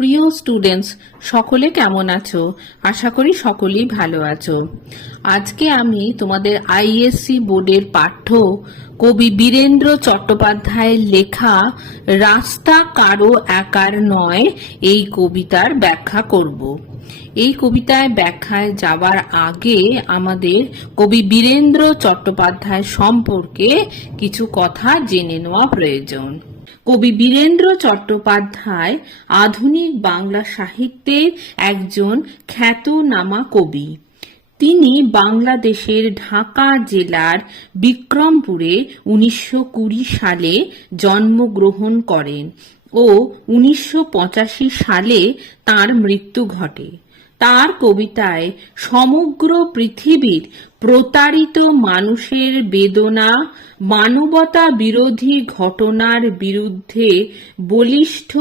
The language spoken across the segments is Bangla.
প্রিয় স্টুডেন্টস সকলে কেমন আছো? আশা করি সকলেই ভালো আছো। আজকে আমি তোমাদের আইএসসি বোর্ডের পাঠ্য কবি বীরেন্দ্র চট্টোপাধ্যায়ের লেখা রাস্তা কারও একার নয় এই কবিতার ব্যাখ্যা করব। এই কবিতায় ব্যাখ্যায় যাওয়ার আগে আমাদের কবি বীরেন্দ্র চট্টোপাধ্যায় সম্পর্কে কিছু কথা জেনে নেওয়া প্রয়োজন। কবি বীরেন্দ্র চট্টোপাধ্যায় আধুনিক বাংলা সাহিত্যের একজন খ্যাতনামা কবি। তিনি বাংলাদেশের ঢাকা জেলার বিক্রমপুরে উনিশশো কুড়ি সালে জন্মগ্রহণ করেন। ও উনিশশো পঁচাশি সালে তার মৃত্যু ঘটে। তার কবিতায় সমগ্র পৃথিবীর প্রতারিত মানুষের বেদনা মানবতা বিরোধী ঘটনার বিরুদ্ধে বলিষ্ঠ,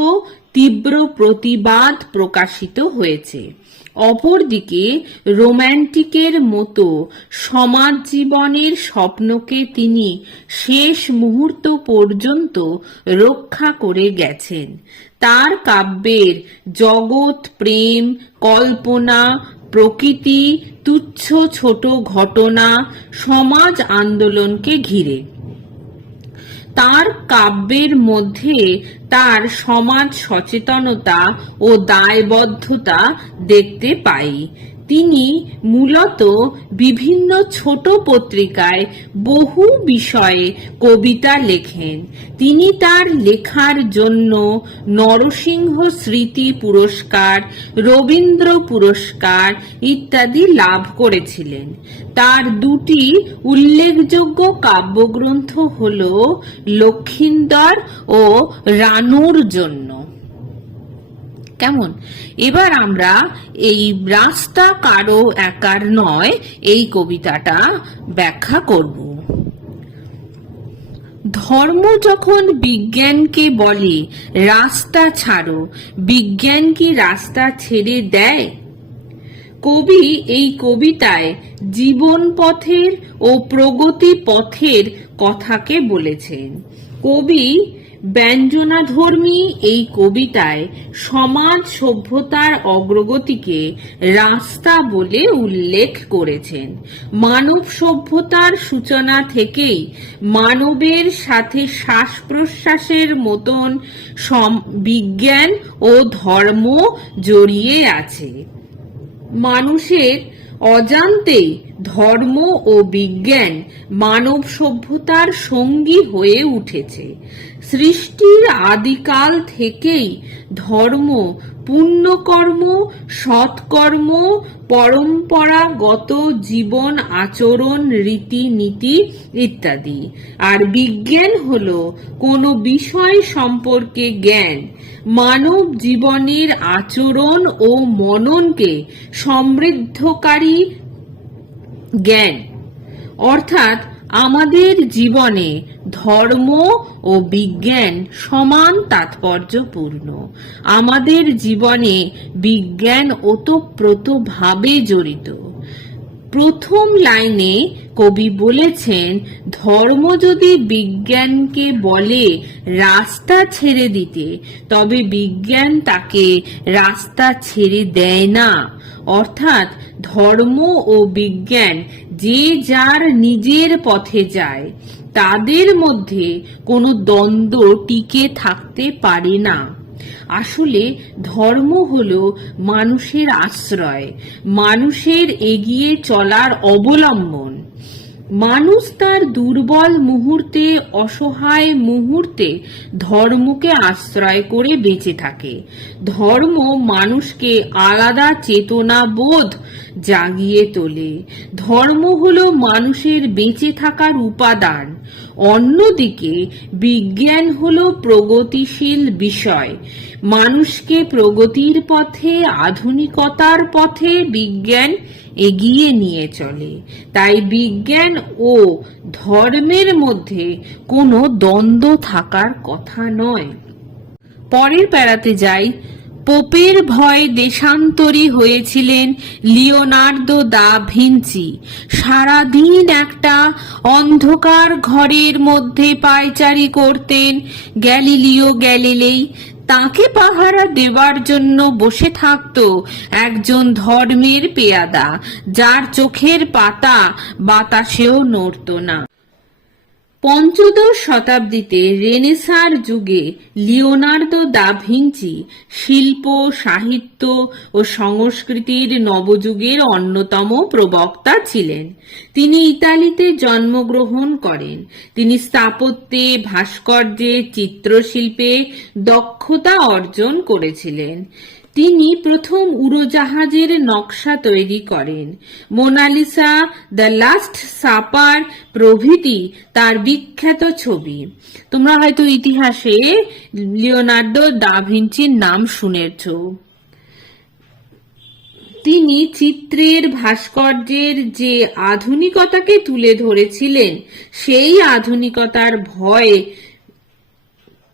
তীব্র প্রতিবাদ প্রকাশিত হয়েছে। অপরদিকে রোম্যান্টিকের মতো সমাজ জীবনের স্বপ্নকে তিনি শেষ মুহূর্ত পর্যন্ত রক্ষা করে গেছেন। তার কাব্যের জগৎ, প্রেম, কল্পনা, প্রকৃতি, তুচ্ছ ছোট ঘটনা, সমাজ আন্দোলনকে ঘিরে। তার কাব্যের মধ্যে তার সমাজ সচেতনতা ও দায়বদ্ধতা দেখতে পাই। তিনি মূলত বিভিন্ন ছোট পত্রিকায় বহু বিষয়ে কবিতা লেখেন। তিনি তার লেখার জন্য নরসিংহ স্মৃতি পুরস্কার, রবীন্দ্র পুরস্কার ইত্যাদি লাভ করেছিলেন। তার দুটি উল্লেখযোগ্য কাব্যগ্রন্থ হল লক্ষিন্দর ও রানুর জন্য। কেমন? এবার আমরা এই রাস্তা কারও একার নয়, এই কবিতাটা ব্যাখ্যা করব। ধর্ম যখন বিজ্ঞানকে বলে, রাস্তা ছাড়ো, বিজ্ঞান কি রাস্তা ছেড়ে দেয়? কবি এই কবিতায় জীবন পথের ও প্রগতি পথের কথাকে বলেছেন। কবি ব্যঞ্জনাধর্মী এই কবিতায় সমাজ সভ্যতার অগ্রগতিকে রাস্তা বলে উল্লেখ করেছেন। মানব সভ্যতার সূচনা থেকেই মানবের সাথে শ্বাস প্রশ্বাসের মতন বিজ্ঞান ও ধর্ম জড়িয়ে আছে। মানুষের অজান্তে ধর্ম ও বিজ্ঞান মানব সভ্যতার সঙ্গী হয়ে উঠেছে। সৃষ্টির আদিকাল থেকেই ধর্ম, পুণ্যকর্ম, সৎকর্ম, পরম্পরাগত জীবন, আচরণ রীতিনীতি ইত্যাদি। আর বিজ্ঞান হল কোনো বিষয় সম্পর্কে জ্ঞান। মানব জীবনের আচরণ ও মননকে সমৃদ্ধকারী জ্ঞান। অর্থাৎ আমাদের জীবনে ধর্ম ও বিজ্ঞান সমান তাৎপর্যপূর্ণ। আমাদের জীবনে বিজ্ঞান ওতপ্রোতভাবে জড়িত। প্রথম লাইনে কবি বলেছেন, ধর্ম যদি বিজ্ঞানকে বলে রাস্তা ছেড়ে দিতে, তবে বিজ্ঞান তাকে রাস্তা ছেড়ে দেয় না। অর্থাৎ ধর্ম ও বিজ্ঞান যে যার নিজের পথে যায়, তাদের মধ্যে কোনো দ্বন্দ্ব টিকে থাকতে পারে না। আসলে ধর্ম হল মানুষের আশ্রয়, মানুষের এগিয়ে চলার অবলম্বন। মানুষ তার দুর্বল মুহূর্তে, অসহায় মুহূর্তে ধর্মকে আশ্রয় করে বেঁচে থাকে। ধর্ম মানুষকে আলাদা চেতনা বোধ জাগিয়ে তোলে। ধর্ম হলো মানুষের বেঁচে থাকার উপাদান। অন্যদিকে, বিজ্ঞান হলো প্রগতিশীল বিষয়। মানুষকে প্রগতির পথে, আধুনিকতার পথে বিজ্ঞান এগিয়ে নিয়ে চলে। তাই বিজ্ঞান ও ধর্মের মধ্যে কোনো দ্বন্দ্ব থাকার কথা নয়। পরের প্যারাতে যাই। পোপের ভয়ে দেশান্তরী হয়েছিলেন লিওনার্দো দা ভিঞ্চি। সারাদিন একটা অন্ধকার ঘরের মধ্যে পায়চারি করতেন গ্যালিলিও গ্যালিলেই। তাকে পাহারা দেওয়ার জন্য বসে থাকত একজন ধর্মের পেয়াদা, যার চোখের পাতা বাতাসেও নড়ত না। পঞ্চদশ শতাব্দীতে রেনেসার যুগে লিওনার্দো দা ভিঞ্চি শিল্প, সাহিত্য ও সংস্কৃতির নবযুগের অন্যতম প্রবক্তা ছিলেন। তিনি ইতালিতে জন্মগ্রহণ করেন। তিনি স্থাপত্যে, ভাস্কর্যে, চিত্রশিল্পে দক্ষতা অর্জন করেছিলেন। তিনি প্রথম উড়োজাহাজের নকশা তৈরি করেন। মোনালিসা, দ্য লাস্ট সাপার প্রভৃতি তার বিখ্যাত ছবি। তোমরা হয়তো ইতিহাসে লিওনার্দো দা ভিঞ্চির নাম শুনেছ। তিনি চিত্রের ভাস্কর্যের যে আধুনিকতাকে তুলে ধরেছিলেন, সেই আধুনিকতার ভয়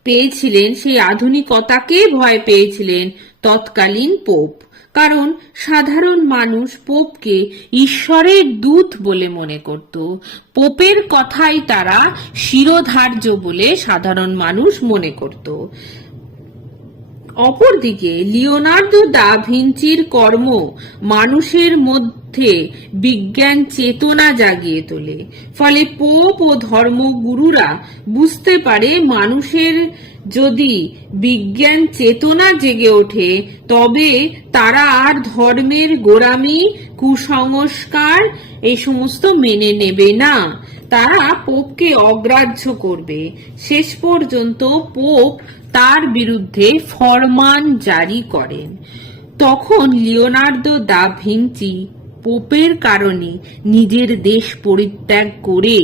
পেয়েছিলেন, সেই আধুনিকতাকে ভয় পেয়েছিলেন তৎকালীন পোপ। কারণ সাধারণ মানুষ পোপকে ঈশ্বরের দূত বলে মনে করত। পোপের কথাই তারা শিরোধার্য বলে সাধারণ মানুষ মনে করত। অপরদিকে লিওনার্দো দা ভিঞ্চির কর্ম মানুষের মধ্যে বিজ্ঞান চেতনা জাগিয়ে তোলে। ফলে পোপ ও ধর্মগুরুরা বুঝতে পারে মানুষের যদি বিজ্ঞান চেতনা জেগে ওঠে, তবে তারা আর ধর্মের গোড়ামি, কুসংস্কার এই সমস্ত মেনে নেবে না। তারা পোপকে অগ্রাহ্য করবে। শেষ পর্যন্ত পোপ তার বিরুদ্ধে ফরমান জারি করেন। তখন লিওনার্দো দা ভিঞ্চি পোপের কারণে নিজের দেশ পরিত্যাগ করে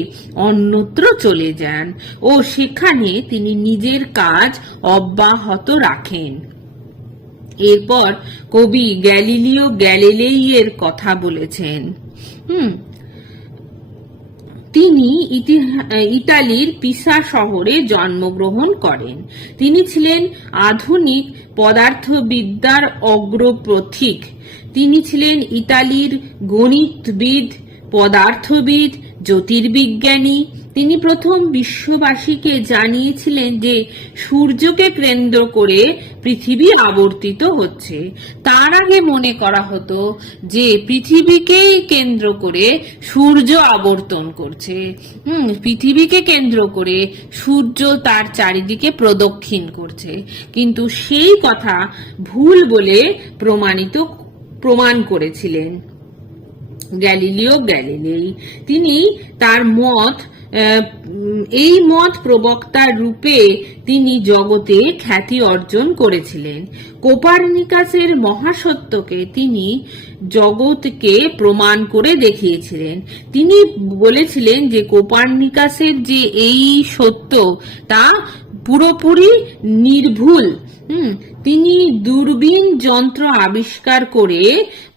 অন্যত্র চলে যান ও সেখানে তিনি নিজের কাজ অব্যাহত রাখেন। এরপর কবি গ্যালিলিও গ্যালিলেইয়ের কথা বলেছেন। হুম তিনি ইতালির পিসা শহরে জন্মগ্রহণ করেন। তিনি ছিলেন আধুনিক পদার্থবিদ্যার অগ্রপ্রথিক তিনি ছিলেন ইতালির গণিতবিদ পদার্থবিদ, জ্যোতির্বিজ্ঞানী, তিনি প্রথম বিশ্ববাসীকে জানিয়েছিলেন যে সূর্যকে কেন্দ্র করে পৃথিবী আবর্তিত হচ্ছে। তার আগে মনে করা হতো যে পৃথিবীকেই কেন্দ্র করে সূর্য আবর্তন করছে। হুম, পৃথিবীকে কেন্দ্র করে সূর্য তার চারিদিকে প্রদক্ষিণ করছে। কিন্তু সেই কথা ভুল বলে প্রমাণিত, প্রমাণ করেছিলেন। Galileo Galilei. তিনি তার মত এই মত প্রবক্তার রূপে তিনি জগতে খ্যাতি অর্জন করেছিলেন। কোপারনিকাসের মহাসত্যকে তিনি জগৎকে প্রমাণ করে দেখিয়েছিলেন। তিনি বলেছিলেন যে কোপারনিকাসের যে এই সত্য, তা পুরোপুরি নির্ভুল। হুম তিনি দূরবীন যন্ত্র আবিষ্কার করে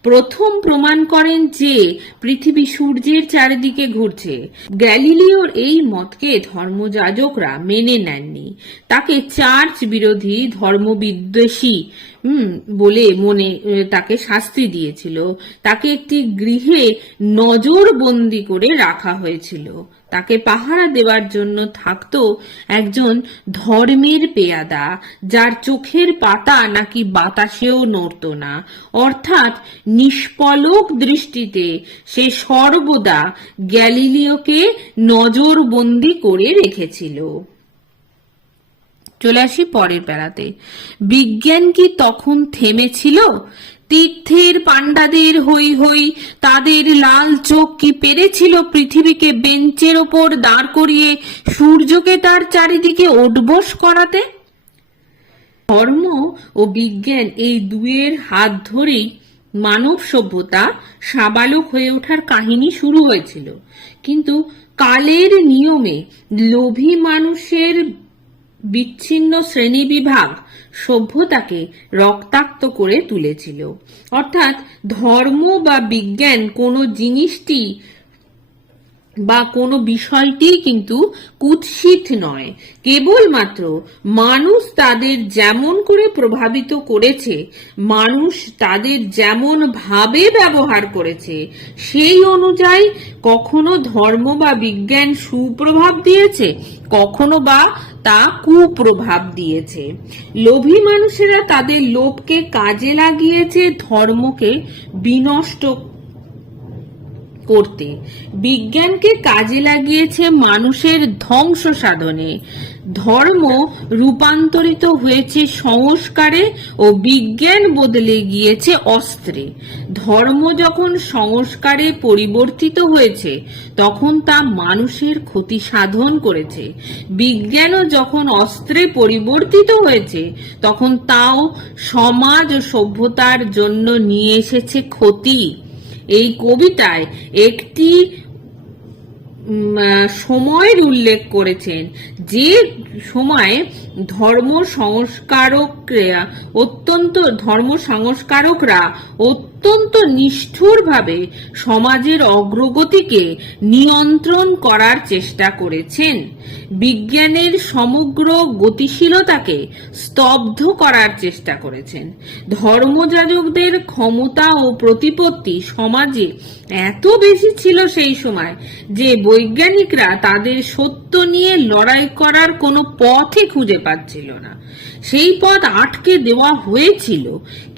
প্রথম প্রমাণ করেন যে পৃথিবী সূর্যের চারিদিকে ঘুরছে। গ্যালিলিওর এই মতকে ধর্মযাজকরা মেনে নেননি। তাকে চার্চ বিরোধী ধর্মবিদ্বেষী বলে মনে তাকে শাস্তি দিয়েছিল। তাকে একটি গৃহে নজরবন্দি করে রাখা হয়েছিল। তাকে পাহারা দেওয়ার জন্য থাকতো একজন ধর্মের পেয়াদা, যার চোখের পাতা নাকি বাতাসেও নড়ত না। অর্থাৎ নিষ্পলক দৃষ্টিতে সে সর্বদা গ্যালিলিওকে নজরবন্দি করে রেখেছিল। চলে আসি পরের বেড়াতে বিজ্ঞান কি তখন থেমেছিল? তীর্থের পাণ্ডাদের হই হই তাদের লাল চোখ কি পেরেছিল? পৃথিবীকে বেঞ্চের ওপর দাঁড় করিয়ে সূর্যকে তার চারিদিকে ওঠবোস করাতে? ধর্ম ও বিজ্ঞান এই দুয়ের হাত ধরেই মানব সভ্যতা সাবালক হয়ে ওঠার কাহিনী শুরু হয়েছিল। কিন্তু কালের নিয়মে লোভী মানুষের বিচ্ছিন্ন শ্রেণীবিভাগ সভ্যতাকে রক্তাক্ত করে তুলেছিল। অর্থাৎ ধর্ম বা বিজ্ঞান কোনো জিনিসটি বা কোনো বিষয়টি কিন্তু কুৎসিত নয়। কেবলমাত্র মানুষ তাদের যেমন করে প্রভাবিত করেছে, মানুষ তাদের যেমন ভাবে ব্যবহার করেছে, সেই অনুযায়ী কখনো ধর্ম বা বিজ্ঞান সুপ্রভাব দিয়েছে, কখনো বা তা কুপ্রভাব দিয়েছে। লোভী মানুষেরা তাদের লোভকে কাজে লাগিয়েছে, ধর্মকে বিনষ্ট করতে। বিজ্ঞানকে কাজে লাগিয়েছে মানুষের ধ্বংস সাধনে। ধর্ম রূপান্তরিত হয়েছে সংস্কারে ও বিজ্ঞান বদলে গিয়েছে অস্ত্রে। ধর্ম যখন সংস্কারে পরিবর্তিত হয়েছে, তখন তা মানুষের ক্ষতি সাধন করেছে। বিজ্ঞানও যখন অস্ত্রে পরিবর্তিত হয়েছে, তখন তাও সমাজ ও সভ্যতার জন্য নিয়ে এসেছে ক্ষতি। এই কবিতায় একটি সময়ের উল্লেখ করেছেন যে সময়ে ধর্ম সংস্কারকরা অত্যন্ত ধর্ম সংস্কারকরা অত্যন্ত নিষ্ঠুরভাবে সমাজের অগ্রগতিকে নিয়ন্ত্রণ করার চেষ্টা করেছেন। বিজ্ঞানের সমগ্র গতিশীলতাকে স্তব্ধ করার চেষ্টা করেছেন। ধর্মযাজকদের ক্ষমতা ও প্রতিপত্তি সমাজে এত বেশি ছিল সেই সময় যে বৈজ্ঞানিকরা তাদের সত্য নিয়ে লড়াই করার কোনো পথই খুঁজে পাচ্ছিল না। সেই পথ আটকে দেওয়া হয়েছিল,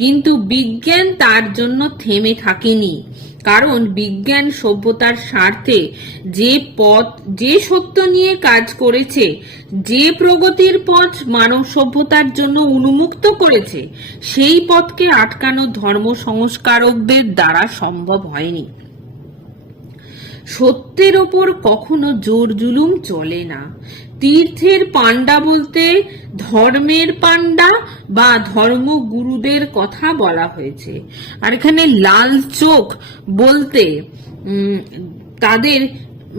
কিন্তু বিজ্ঞান তার জন্য থেমে থাকেনি। কারণ বিজ্ঞান সভ্যতার স্বার্থে যে পথ, যে সত্য নিয়ে কাজ করেছে, যে প্রগতির পথ মানব সভ্যতার জন্য উন্মুক্ত করেছে, সেই পথকে আটকানো ধর্ম সংস্কারকদের দ্বারা সম্ভব হয়নি। সত্যের ওপর কখনো জোর জুলুম চলে না। তীর্থের পাণ্ডা বলতে ধর্মের পাণ্ডা বা ধর্মগুরুদের কথা বলা হয়েছে। আর এখানে লাল চোখ বলতে তাদের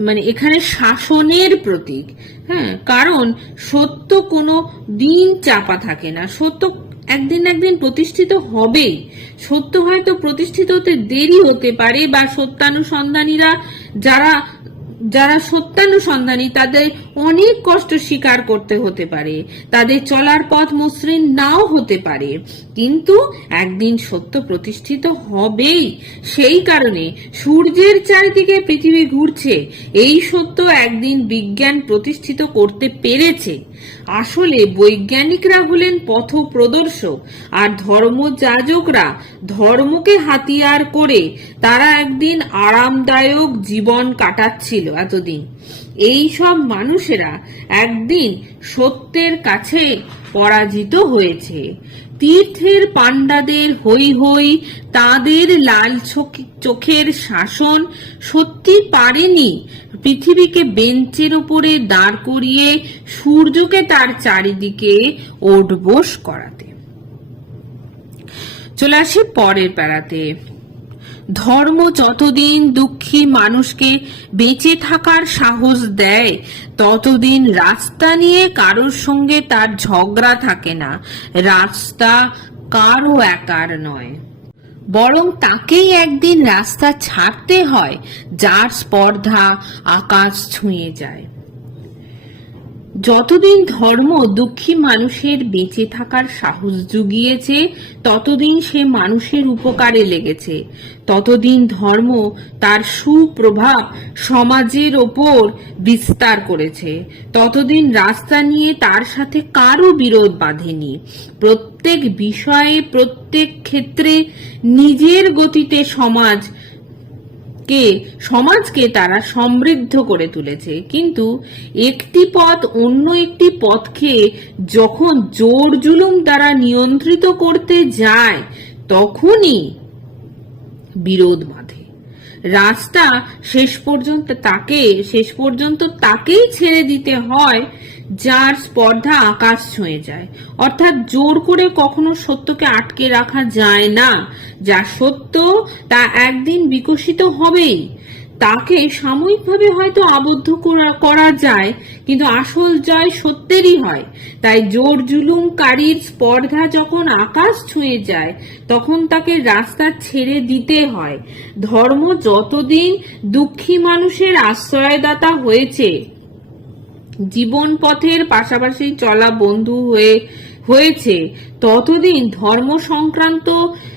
মানে এখানে শাসনের প্রতীক। হ্যাঁ কারণ সত্য কোনো দিন চাপা থাকে না। সত্য একদিন একদিন প্রতিষ্ঠিত হবেই। সত্য হয়তো প্রতিষ্ঠিত হতে দেরি হতে পারে বা সত্যানুসন্ধানীরা, যারা যারা সত্যানুসন্ধানী, তাদের অনেক কষ্ট স্বীকার করতে হতে পারে। তাদের চলার পথ মসৃণ নাও হতে পারে। কিন্তু একদিন সত্য প্রতিষ্ঠিত হবেই। সেই কারণে সূর্যের চারিদিকে পৃথিবী ঘুরছে। এই সত্য একদিন বিজ্ঞান প্রতিষ্ঠিত করতে পেরেছে। আসলে বৈজ্ঞানিকরা হলেন পথ প্রদর্শক আর ধর্মযাজকরা ধর্মকে হাতিয়ার করে তারা একদিন আরামদায়ক জীবন কাটাচ্ছিল এতদিন। এই সব মানুষেরা একদিন সত্যের কাছে পরাজিত হয়েছে। তীর্থের পাণ্ডাদের হই হই তাদের লাল চোখের শাসন সত্যি পারেনি। পৃথিবীকে বেঞ্চের উপরে দাঁড় করিয়ে সূর্যকে তার চারিদিকে ওঠবোস করাতে। চলে আসি পরের বেড়াতে ধর্ম যতদিন দুঃখী মানুষকে বেঁচে থাকার সাহস দেয়, ততদিন রাস্তা নিয়ে কারোর সঙ্গে তার ঝগড়া থাকে না। রাস্তা কারও একার নয়। বরং তাকেই একদিন রাস্তা ছাড়তে হয়, যার স্পর্ধা আকাশ ছুঁয়ে যায়। যতদিন ধর্ম দুঃখী মানুষের বেঁচে থাকার সাহস জুগিয়েছে, ততদিন সে মানুষের উপকারে লেগেছে। ততদিন ধর্ম তার সুপ্রভাব সমাজের ওপর বিস্তার করেছে। ততদিন রাস্তা নিয়ে তার সাথে কারও বিরোধ বাঁধেনি। প্রত্যেক বিষয়ে, প্রত্যেক ক্ষেত্রে নিজের গতিতে সমাজ কে সমাজকে তারা সমৃদ্ধ করে তুলেছে। কিন্তু একটি পথ অন্য একটি পথকে যখন জোর জুলুম দ্বারা নিয়ন্ত্রিত করতে যায়, তখনই বিরোধ বাঁধে। রাস্তা শেষ পর্যন্ত তাকে, শেষ পর্যন্ত তাকেই ছেড়ে দিতে হয়। যার স্পর্ধা আকাশ ছুঁয়ে যায়। অর্থাৎ জোর করে কখনো সত্যকে আটকে রাখা যায় না। যা সত্য, তা একদিন বিকশিত হবেই। তাকে সাময়িকভাবে হয়তো আবদ্ধ করা যায়, কিন্তু আসল জয় সত্যেরই হয়। তাই জোর জুলুমকারীর স্পর্ধা যখন আকাশ ছুঁয়ে যায়, তখন তাকে রাস্তা ছেড়ে দিতে হয়। ধর্ম যতদিন দুঃখী মানুষের আশ্রয়দাতা হয়েছে জীবন পথের পাশাপাশি চলা বন্ধু হয়ে, হয়েছে। ততদিন ধর্ম সংক্রান্ত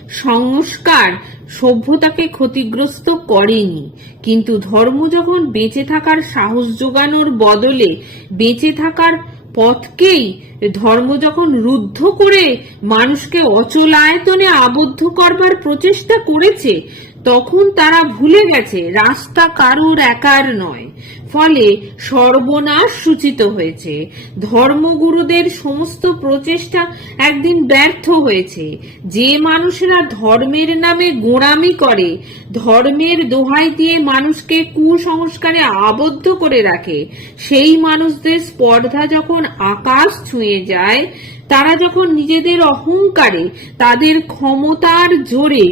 সংস্কার সভ্যতাকে ক্ষতিগ্রস্ত করেনি। কিন্তু ধর্ম যখন বেঁচে থাকার সাহস জোগানোর বদলে বেঁচে থাকার পথকেই ধর্ম যখন রুদ্ধ করে মানুষকে অচল আয়তনে আবদ্ধ করবার প্রচেষ্টা করেছে তখন তারা ভুলে গেছে, রাস্তা কারুর একার নয়। ফলে সর্বনাশ সূচিত হয়েছে। ধর্মগুরুদের সমস্ত প্রচেষ্টা একদিন ব্যর্থ হয়েছে। যে মানুষেরা ধর্মের নামে গোড়ামি করে, ধর্মের দোহাই দিয়ে মানুষকে কুসংস্কারে আবদ্ধ করে রাখে, সেই মানুষদের স্পর্ধা যখন আকাশ ছুঁয়ে যায় তারা যখন নিজেদের অহংকারে, তাদের ক্ষমতার জোরে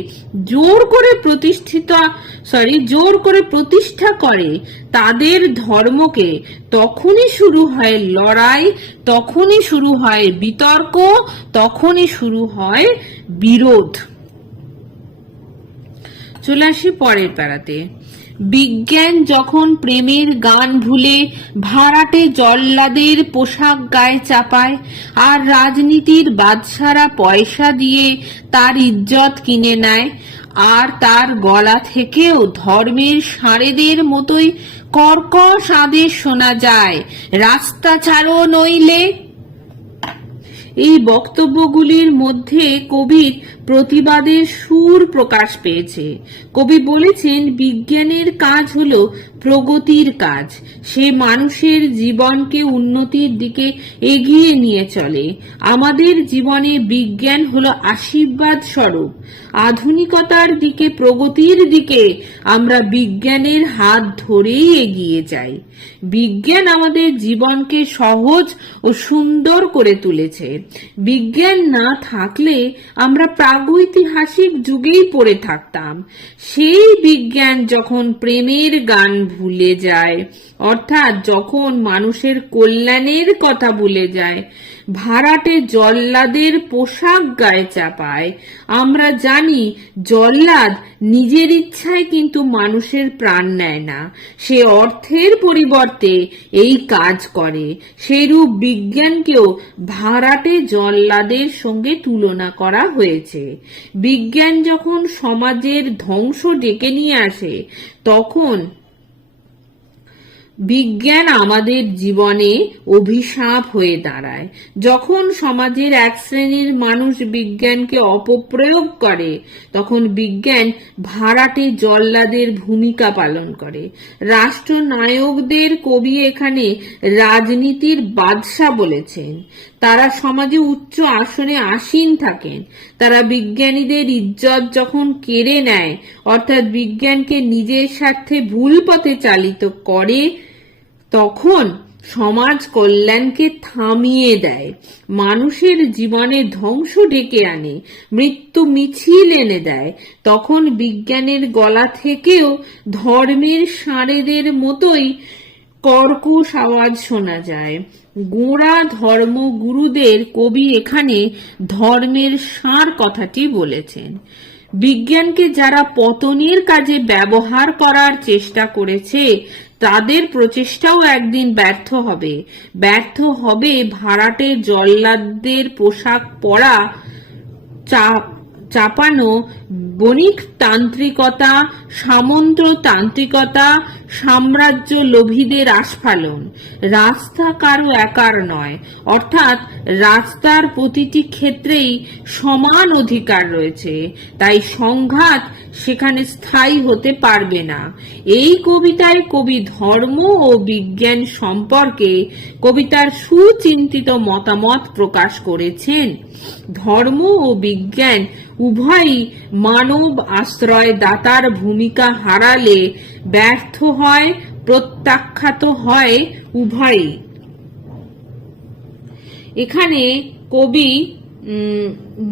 জোর করে প্রতিষ্ঠিত সরি জোর করে প্রতিষ্ঠা করে, তাদের ধর্মকে তখনই শুরু হয় লড়াই, তখনই শুরু হয় বিতর্ক, তখনই শুরু হয় বিরোধ। চলে আসি পরের পাড়াতে। বিজ্ঞান যখন প্রেমের গান ভুলে ভাড়াটে জল্লাদের পোশাক গায়ে চাপায়, আর রাজনীতির বাদশারা পয়সা দিয়ে তার ইজ্জত কিনে নেয়, আর তার গলা থেকেও ধর্মের সারেদের মতোই কর্কশ আদেশ শোনা যায়, রাস্তা ছাড়ো নইলে। এই বক্তব্যগুলির মধ্যে কবির প্রতিবাদের সুর প্রকাশ পেয়েছে। কবি বলেছেন, বিজ্ঞানের কাজ হল প্রগতির কাজ। সে মানুষের জীবনকে উন্নতির দিকে এগিয়ে নিয়ে চলে। আমাদের জীবনে বিজ্ঞান হলো আশীর্বাদ স্বরূপ। আধুনিকতার দিকে, প্রগতির দিকে আমরা বিজ্ঞানের হাত ধরেই এগিয়ে যাই। বিজ্ঞান আমাদের জীবনকে সহজ ও সুন্দর করে তুলেছে। বিজ্ঞান না থাকলে আমরা প্রাগৈতিহাসিক যুগেই পড়ে থাকতাম। সেই বিজ্ঞান যখন প্রেমের গান ভুলে যায়, অর্থাৎ যখন মানুষের কল্যাণের কথা ভুলে যায় ভাড়াটে জল্লাদের পোশাক গায়ে চাপায়। আমরা জানি, জল্লাদ নিজের ইচ্ছায় কিন্তু মানুষের প্রাণ নেয় না। সে অর্থের পরিবর্তে এই কাজ করে। সেরূপ বিজ্ঞানকেও ভাড়াটে জল্লাদের সঙ্গে তুলনা করা হয়েছে। বিজ্ঞান যখন সমাজের ধ্বংস ডেকে নিয়ে আসে, তখন বিজ্ঞান আমাদের জীবনে অভিশাপ হয়ে দাঁড়ায়। যখন সমাজের এক শ্রেণির মানুষ বিজ্ঞানকে অপপ্রয়োগ করে, তখন বিজ্ঞান ভাড়াটে জল্লাদের ভূমিকা পালন করে। রাষ্ট্রনায়কদের কবি এখানে রাজনীতির বাদশা বলেছেন। তারা সমাজে উচ্চ আসনে আসীন থাকেন। তারা বিজ্ঞানীদের ইজ্জত যখন কেড়ে নেয়, অর্থাৎ বিজ্ঞানকে নিজের স্বার্থে ভুল পথে চালিত করে তখন সমাজ কল্যাণকে থামিয়ে দেয়। মানুষের জীবনে ধ্বংস ডেকে আনে, মৃত্যু মিছিল এনে দেয়। তখন বিজ্ঞানের গলা থেকেও ধর্মের সাঁড়েদের মতোই কর্কশ আওয়াজ শোনা যায়। গোড়া ধর্ম গুরুদের কবি এখানে ধর্মের সার কথাটি বলেছেন। বিজ্ঞানকে যারা পতনের কাজে ব্যবহার করার চেষ্টা করেছে, তাদের প্রচেষ্টাও একদিন ব্যর্থ হবে। ব্যর্থ হবে ভাড়াটে জল্লাদদের পোশাক পরা চাপ চাপানো বণিক তান্ত্রিকতা সামন্ত তান্ত্রিকতা, সাম্রাজ্য লোভীদের আস্ফালন। রাস্তা কারও একার নয়। অর্থাৎ রাস্তার প্রতিটি ক্ষেত্রেই সমান অধিকার রয়েছে। তাই সংঘাত সেখানে স্থায়ী হতে পারবে না। এই কবিতায় কবি ধর্ম ও বিজ্ঞান সম্পর্কে কবিতার সুচিন্তিত মতামত প্রকাশ করেছেন। ধর্ম ও বিজ্ঞান উভয়ই মানব আশ্রয় দাতার ভূমিকা হারালে ব্যর্থ হয়, প্রত্যাখ্যাত হয় উভয়ই। এখানে কবি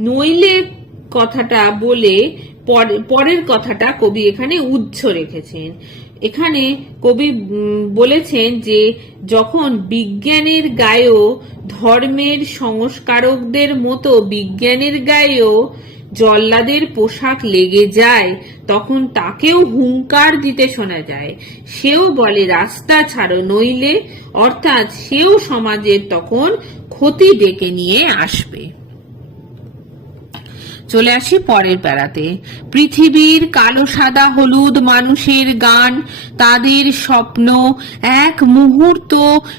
নইলে কথাটা বলে পরের কথাটা কবি এখানে উচ্চ রেখেছেন। এখানে কবি বলেছেন যে যখন বিজ্ঞানের গায়েও ধর্মের সংস্কারকদের মতো বিজ্ঞানের গায়েও জল্লাদের পোশাক লেগে যায়, তখন তাকেও হুঙ্কার দিতে শোনা যায়। সেও বলে, রাস্তা ছাড়ো নইলে। অর্থাৎ সেও সমাজের তখন ক্ষতি ডেকে নিয়ে আসবে। চলে আসি পরের বেড়াতে পৃথিবীর কালো সাদা হলুদ মানুষের গান, তাদের স্বপ্ন, এক মুহূর্ত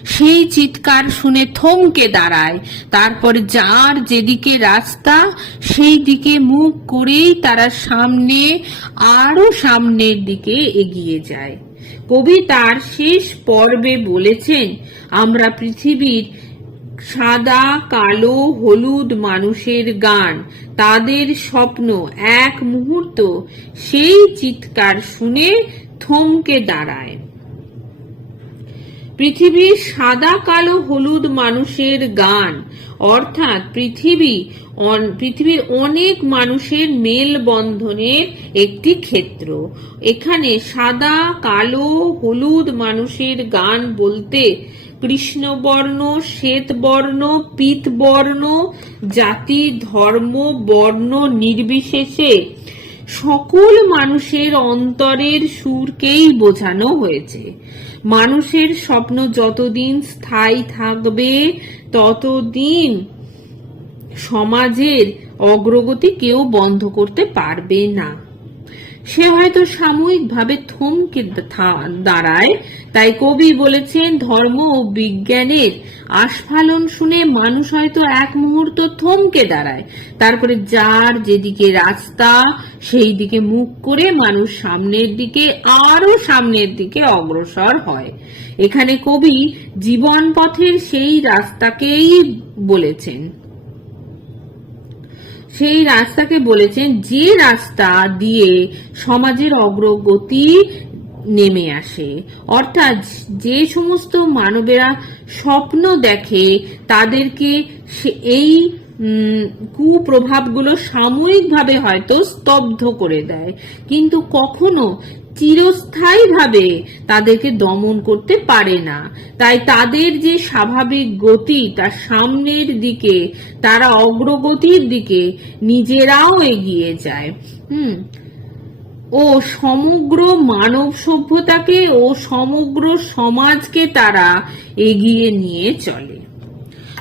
সেই চিৎকার শুনে থমকে দাঁড়ায়। তারপর যার যেদিকে রাস্তা, সেই দিকে মুখ করেই তারা সামনে, আরও সামনের দিকে এগিয়ে যায়। কবি তার শেষ পর্বে বলেছেন, আমরা পৃথিবীর সাদা, কালো, হলুদ মানুষের গান, তাদের স্বপ্ন এক মুহূর্ত সেই চিৎকার শুনে থমকে দাঁড়ায়। পৃথিবীর সাদা, কালো, হলুদ মানুষের গান, অর্থাৎ পৃথিবী পৃথিবীর অনেক মানুষের মেলবন্ধনের একটি ক্ষেত্র। এখানে সাদা, কালো, হলুদ মানুষের গান বলতে কৃষ্ণবর্ণ শ্বেতবর্ণ পিতবর্ণ জাতি, ধর্ম, বর্ণ নির্বিশেষে সকল মানুষের অন্তরের সুরকেই বোঝানো হয়েছে। মানুষের স্বপ্ন যতদিন স্থায়ী থাকবে, ততদিন সমাজের অগ্রগতি কেউ বন্ধ করতে পারবে না। সে হয়তো সাময়িকভাবে থমকে দাঁড়ায়। তাই কবি বলেছেন, ধর্ম ও বিজ্ঞানের আস্ফালন শুনে মানুষ হয়তো এক মুহূর্ত থমকে দাঁড়ায়। তারপরে যার যেদিকে রাস্তা সেই দিকে মুখ করে মানুষ সামনের দিকে আরও সামনের দিকে অগ্রসর হয়। এখানে কবি জীবন পথের সেই রাস্তাকেই বলেছেন। সেই রাস্তাকে বলেছেন, যে রাস্তা দিয়ে সমাজের অগ্রগতি নেমে আসে, অর্থাৎ যে সমস্ত মানবেরা স্বপ্ন দেখে, তাদেরকে এই কুপ্রভাবগুলো সাময়িকভাবে হয়তো স্তব্ধ করে দেয়। কিন্তু কখনো চিরস্থায়ীভাবে তাদেরকে দমন করতে পারে না। তাই তাদের যে স্বাভাবিক গতি তার সামনের দিকে, তারা অগ্রগতির দিকে নিজেরাও এগিয়ে যায়। হুম। ও সমগ্র মানব সভ্যতাকে ও সমগ্র সমাজকে তারা এগিয়ে নিয়ে চলে।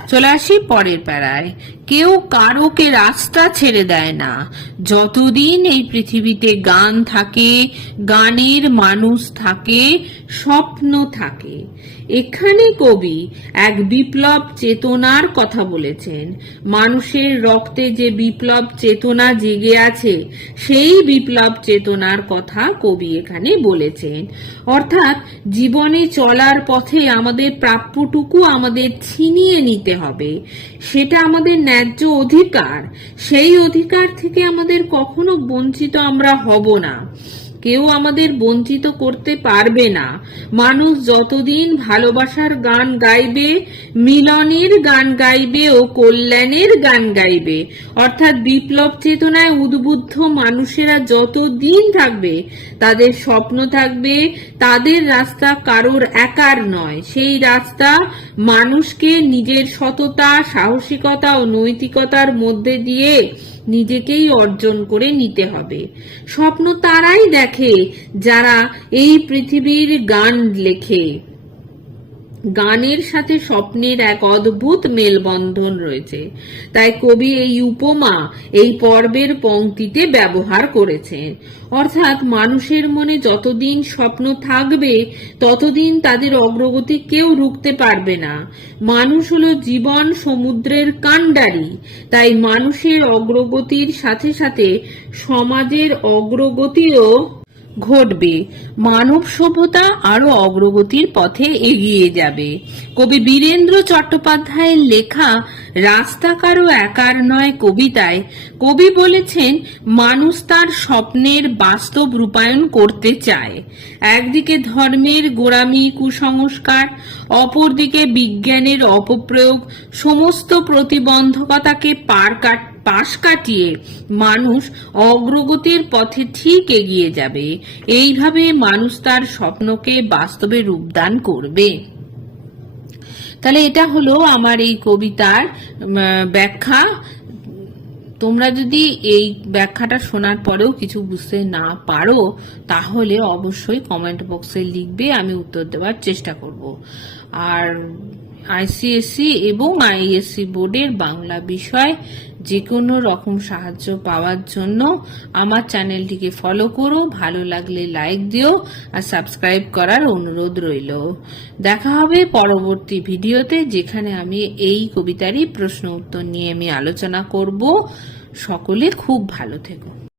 চলে আসি পরের প্যারায় কেউ কারোকে রাস্তা ছেড়ে দেয় না। যতদিন এই পৃথিবীতে গান থাকে, গানের মানুষ থাকে, স্বপ্ন থাকে। এখানে কবি এক বিপ্লব চেতনার কথা বলেছেন। মানুষের রক্তে যে বিপ্লব চেতনা জেগে আছে, সেই বিপ্লব চেতনার কথা কবি এখানে বলেছেন। অর্থাৎ জীবনে চলার পথে আমাদের প্রাপ্যটুকু আমাদের ছিনিয়ে নিতে হবে। সেটা আমাদের ন্যায্য অধিকার। সেই অধিকার থেকে আমাদের কখনো বঞ্চিত আমরা হব না। কেউ আমাদের বঞ্চিত করতে পারবে না। মানুষ যতদিন ভালোবাসার গান গাইবে, মিলনের গান গাইবে ও কল্যাণের গান গাইবে, অর্থাৎ বিপ্লব চেতনায় উদ্বুদ্ধ মানুষেরা যতদিন থাকবে, তাদের স্বপ্ন থাকবে, তাদের রাস্তা কারোর একার নয়। সেই রাস্তা মানুষকে নিজের সততা, সাহসিকতা ও নৈতিকতার মধ্যে দিয়ে নিজেকেই অর্জন করে নিতে হবে। স্বপ্ন তারাই দেখে যারা এই পৃথিবীর গান লেখে। গানের সাথে স্বপ্নের এক অদ্ভুত মেলবন্ধন রয়েছে। তাই কবি এই উপমা এই পর্বের পংক্তিতে ব্যবহার করেছেন। অর্থাৎ মানুষের মনে যতদিন স্বপ্ন থাকবে, ততদিন তাদের অগ্রগতি কেউ রুখতে পারবে না। মানুষ হলো জীবন সমুদ্রের কাণ্ডারি। তাই মানুষের অগ্রগতির সাথে সাথে সমাজের অগ্রগতিও ঘটবে। মানব সভ্যতা আরও অগ্রগতির পথে এগিয়ে যাবে। কবি বীরেন্দ্র চট্টোপাধ্যায়ের লেখা রাস্তা কারও একার নয় কবিতায়, কবি বলেছেন, মানুষ তার স্বপ্নের বাস্তব রূপায়ণ করতে চায়। একদিকে ধর্মের গোড়ামি কুসংস্কার, অপরদিকে বিজ্ঞানের অপপ্রয়োগ, সমস্ত প্রতিবন্ধকতাকে পার কাট পাশ কাটিয়ে মানুষ অগ্রগতির পথে ঠিক এগিয়ে যাবে। এইভাবে মানুষ তার স্বপ্নকে বাস্তবে রূপদান করবে। তাহলে এটা হলো আমার এই কবিতার ব্যাখ্যা। তোমরা যদি এই ব্যাখ্যাটা শোনার পরেও কিছু বুঝতে না পারো, তাহলে অবশ্যই কমেন্ট বক্সে লিখবে, আমি উত্তর দেওয়ার চেষ্টা করব। আর আইসিএসসি এবং আইএসসি বোর্ডের বাংলা বিষয় যে কোনো রকম সাহায্য পাওয়ার জন্য আমার চ্যানেলটিকে ফলো করো, ভালো লাগলে লাইক দিও আর সাবস্ক্রাইব করার অনুরোধ রইল। দেখা হবে পরবর্তী ভিডিওতে যেখানে আমি এই কবিতারই প্রশ্ন উত্তর নিয়ে আমি আলোচনা করব। সকলে খুব ভালো থেকো।